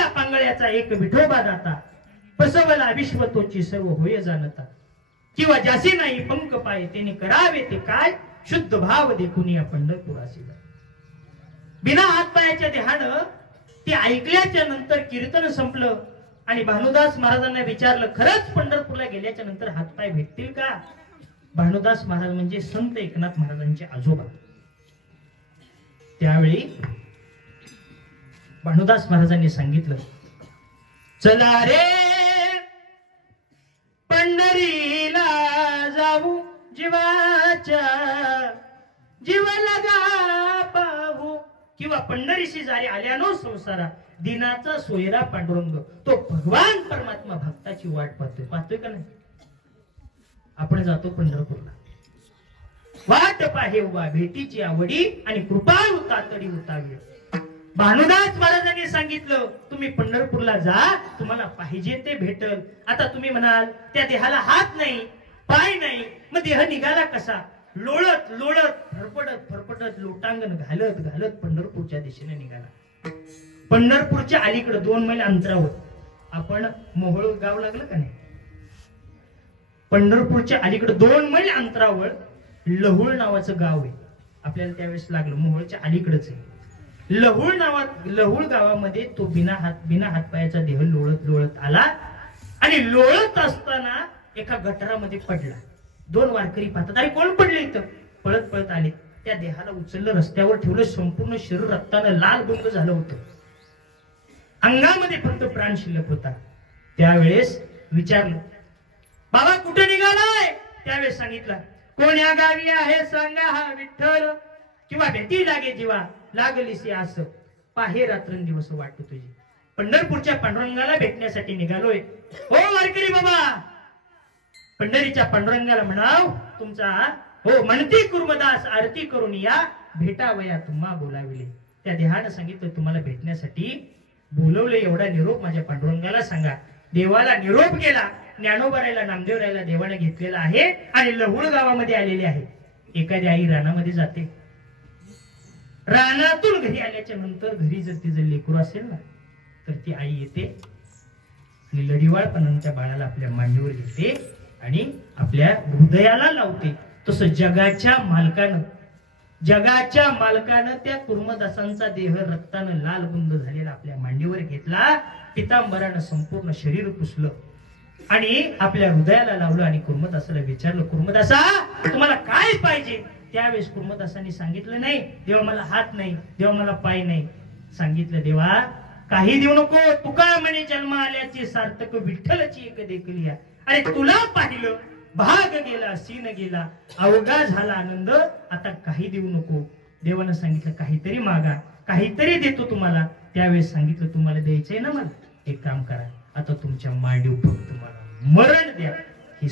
पांगळ्या पांगळ्याचा एक विठोबा दाता, पसवला विश्व तोची सर्व होय जाणता, किंवा ज्यासी नाही पंख पाय त्याने करावे ते काय, शुद्ध भाव देखून या पंढरपुरासी जाय. बिना हात पायाच्या देहानं ते ऐकल्याच्या नंतर कीर्तन संपलं आणि भानुदास महाराजांना विचारलं, खरंच पंढरपूरला गेल्याच्या नंतर हातपाय भेटतील का? भानुदास महाराज म्हणजे संत एकनाथ महाराजांचे आजोबा. त्यावेळी भानुदास महाराजांनी सांगितलं, चला रे पंढरीला जाऊ, जीवाच्या जीव लगा पाहू, किंवा पंढरीशी जारी आल्यानो संसारा, दिनाचा सोयरा पांडुरंग, तो भगवान परमात्मा भक्ताची वाट पाहतोय का नाही? आपण जातो पंढरपूरला, वाट पाहे उभा भेटीची आवडी आणि कृपाळू तातडी उतावी. भानुदास महाराजांनी सांगितलं, तुम्ही पंढरपूरला जा, तुम्हाला पाहिजे ते भेटल. आता तुम्ही म्हणाल त्या देहाला हात नाही पाय नाही, मग देह निघाला कसा? लोळत लोळत फरफडत फरफडत लोटांगण घालत घालत पंढरपूरच्या दिशेने निघाला. पंढरपूरच्या अलीकडे 2 मैल अंतरावर आपण मोहोळ गाव लागलं का नाही, पंढरपूरच्या अलीकडे 2 मैल अंतरावर लहुळ नावाचं गाव आहे. आपल्याला त्यावेळेस लागलं, मोहोळच्या अलीकडेच आहे. लहुळ गावामध्ये तो बिना हातपायाचा देह लोळत लोळत आला आणि लोळत असताना एका गटारामध्ये पडला. 2 वारकरी पाहतात, अरे कोण पडले इथं? पळत पळत आले, त्या देहाला उचललं, रस्त्यावर ठेवलं, संपूर्ण शरीर रक्तानं लाल बुंग झालं होतं, अंगामध्ये फक्त प्राण शिल्लक होता. त्यावेळेस विचारलं, बाबा कुठे निघालाय? त्यावेळेस सांगितलं, कोण्या गावी आहे सांगा हा विठ्ठल, किंवा भेटी लागे जीवा लागलीसी असं, पाहे रात्रंदिवस वाट तुझी, पंढरपूरच्या पांडुरंगाला भेटण्यासाठी निघालोय. हो वारकरी बाबा, पंढरीच्या पांडुरंगाला म्हणाव तुमचा हो म्हणती कुर्मदास आरती करून या, भेटावया तुम्हा बोलाविले. त्या देहानं सांगितलं, तुम्हाला भेटण्यासाठी बोलवले, एवढा निरोप माझ्या पांडुरंगाला सांगा. देवाला निरोप गेला, ज्ञानोबरायला नामदेवरायला देवाने घेतलेला आहे आणि लहुळ गावामध्ये आलेले आहे. एखादी आई रानामध्ये जाते, रानातून घरी आल्याच्या नंतर घरी जर तिचं लेकरू असेल ना, तर ती आई येते आणि लढीवाळपणाच्या बाळाला आपल्या मांडीवर घेते आणि आपल्या हृदयाला लावते. तसं जगाच्या मालकानं त्या कुर्मदासांचा देह रक्तानं लाल बुंद झालेला आपल्या मांडीवर घेतला, पितांबरानं संपूर्ण शरीर पुसलं आणि आपल्या हृदयाला लावलं आणि कुर्मदासाला विचारलं, कुर्मदासा तुम्हाला काय पाहिजे? त्यावेळेस कुर्मदासांनी सांगितलं, नाही देवा मला हात नाही, देवा मला पाय नाही. सांगितलं, देवा काही देऊ नको, तुका म्हणे जन्म आल्याची सार्थक विठ्ठलची एक देखली. अरे तुला पाहिलं, भाग गेला सीन गेला, अवघा झाला आनंद, आता काही देऊ नको. देवानं सांगितलं, काहीतरी मागा, काहीतरी देतो तुम्हाला. त्यावेळेस सांगितलं, तुम्हाला द्यायचंय ना मला, एक काम करा, आता तुमच्या मांडीवर फक्त मला मरण द्या. ही